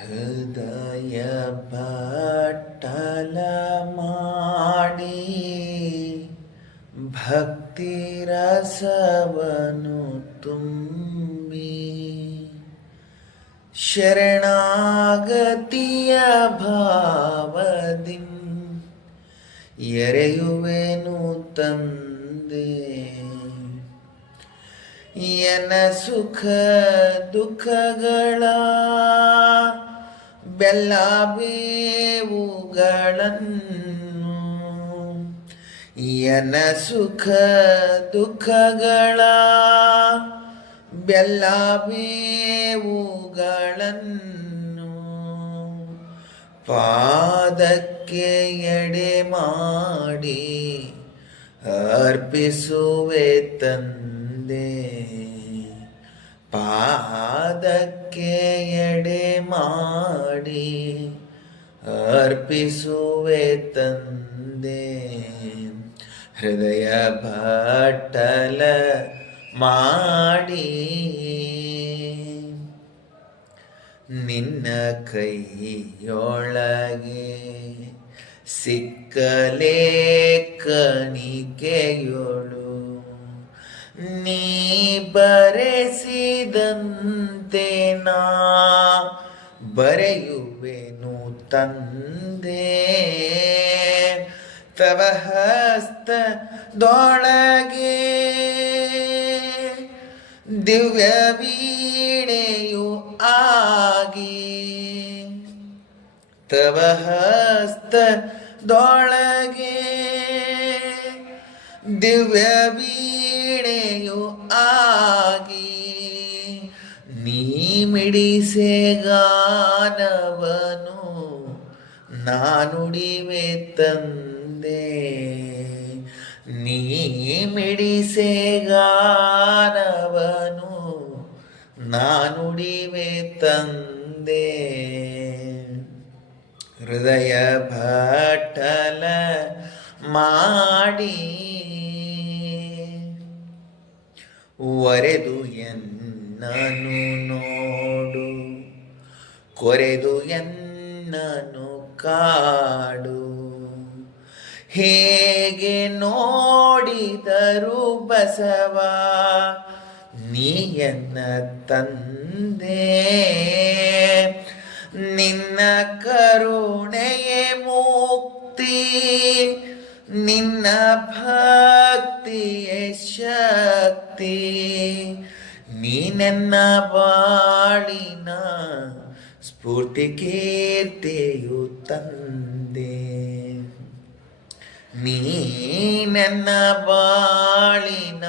ಹೃದಯ ಬಟ್ಟಲ ಮಾಡಿ ಭಕ್ತಿ ರಸವನು ತುಂಬಿ ಶರಣಾಗತಿಯ ಭಾವದಿ ಎರೆಯುವೆನು ತಂದೆ. ಎನ ಸುಖ ದುಃಖಗಳ ಬೆಲ್ಲ ಬೇವುಗಳನ್ನು ಎನ ಸುಖ ದುಃಖಗಳ ಬೆಲ್ಲ ಬೇವುಗಳನ್ನು ಪಾದಕ್ಕೆ ಎಡೆ ಮಾಡಿ ಅರ್ಪಿಸುವೆ ತಂದೆ. ಪಾದಕ್ಕೆ ಎಡೆ ಮಾಡಿ ಅರ್ಪಿಸುವೆ ತಂದೆ. ಹೃದಯ ಭಟ್ಟಲ ಮಾಡಿ ನಿನ್ನ ಕೈಯೊಳಗೆ ಸಿಕ್ಕಲೇ ಕಣಿಕೆಯೊಳು. ನೀ ಬರೆಸಿದಂತೆ ನಾ ಬರೆಯುವೆನು ತಂದೆ. ತವ ಹಸ್ತದೊಳಗೆ ದಿವ್ಯ ವೀಣೆಯು ಆಗಿ. ತವ ಹಸ್ತದೊಳಗೆ ದಿವ್ಯ ವೀಣೆಯು ಮಿಡಿಸೆ ಗಾನವನು ನಾನುಡಿವೆ ತಂದೆ ನೀ ಮಿಡಿಸೆ ಗಾನವನು ನಾನುಡಿವೆ ತಂದೆ ಹೃದಯ ಭಟಲ ಮಾಡಿ ಒರೆದು ಎನ್ನನು ನೋಡು ಕೊರೆದು ಎನ್ನನು ಕಾಡು. ಹೇಗೆ ನೋಡಿದರು ಬಸವ ನೀಯನ್ನ ತಂದೆ. ನಿನ್ನ ಕರುಣೆಯೇ ನೀನೆನ್ನ ಬಾಳಿನ ಸ್ಫೂರ್ತಿ ಕೀರ್ತಿಯು ತಂದೆ. ನೀ ನನ್ನ ಬಾಳಿನ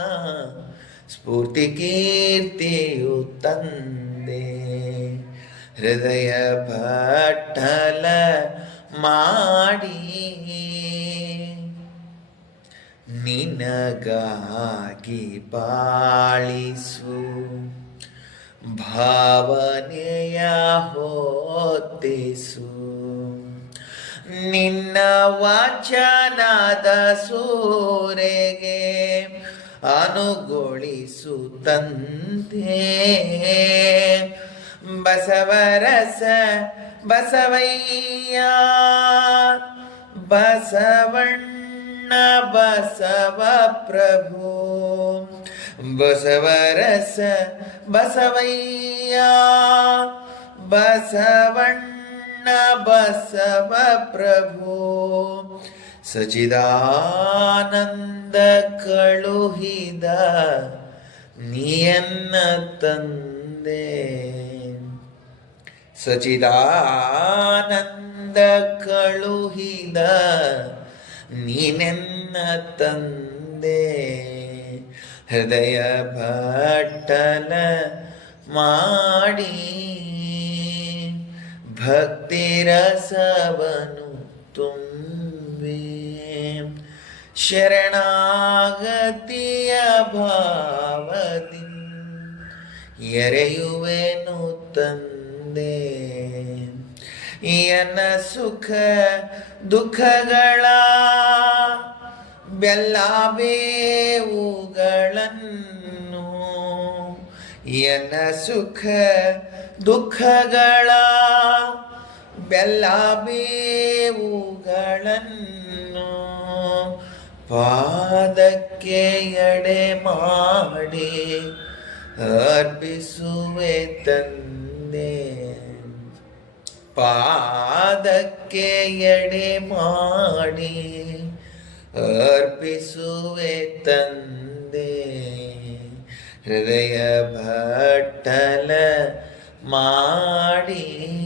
ಸ್ಫೂರ್ತಿ ಕೀರ್ತಿಯು ತಂದೆ. ಹೃದಯ ಭಟ್ಟಲ ಮಾಡಿ. ನಿನಗಾಗಿ ಬಾಳಿಸು ಭಾವನೆಯ ಹೊತ್ತಿಸು. ನಿನ್ನ ವಾಚನಾದ ಸೂರೆಗೆ ಅನುಗೊಳಿಸು ತಂದೆ. ಬಸವರಸ ಬಸವಯ್ಯ ಬಸವಣ್ಣ ಬಸವ ಪ್ರಭು. ಬಸವರಸ ಬಸವಯ್ಯ ಬಸವಣ್ಣ ಬಸವ ಪ್ರಭು ಸಚಿದಾನಂದ ಕಳುಹಿದ ನಿಯನ್ನ ತಂದೆ. ಸಚಿದಾನಂದ ಕಳುಹಿದ ನೀನೆನ್ನ ತಂದೆ. ಹೃದಯ ಭಟ್ಟನ ಮಾಡಿ ಭಕ್ತಿ ರಸವನು ತುಂಬಿ ಶರಣಾಗತಿಯ ಭಾವದಿ ಎರೆಯುವೆನು ತಂದೆ. ಎನ್ನ ಸುಖ ದುಃಖಗಳ ಬೆಲ್ಲ ಬೇವುಗಳನ್ನು ಎನ್ನ ಸುಖ ದುಃಖಗಳ ಬೆಲ್ಲ ಬೇವುಗಳನ್ನು ಪಾದಕ್ಕೆ ಎಡೆ ಮಾಡಿ ಅರ್ಪಿಸುವೆ ತಂದೆ. ಪಾದಕ್ಕೆ ಎಡೆ ಮಾಡಿ ಅರ್ಪಿಸುವೆ ತಂದೆ. ಹೃದಯ ಭಟ್ಟಲ ಮಾನಸ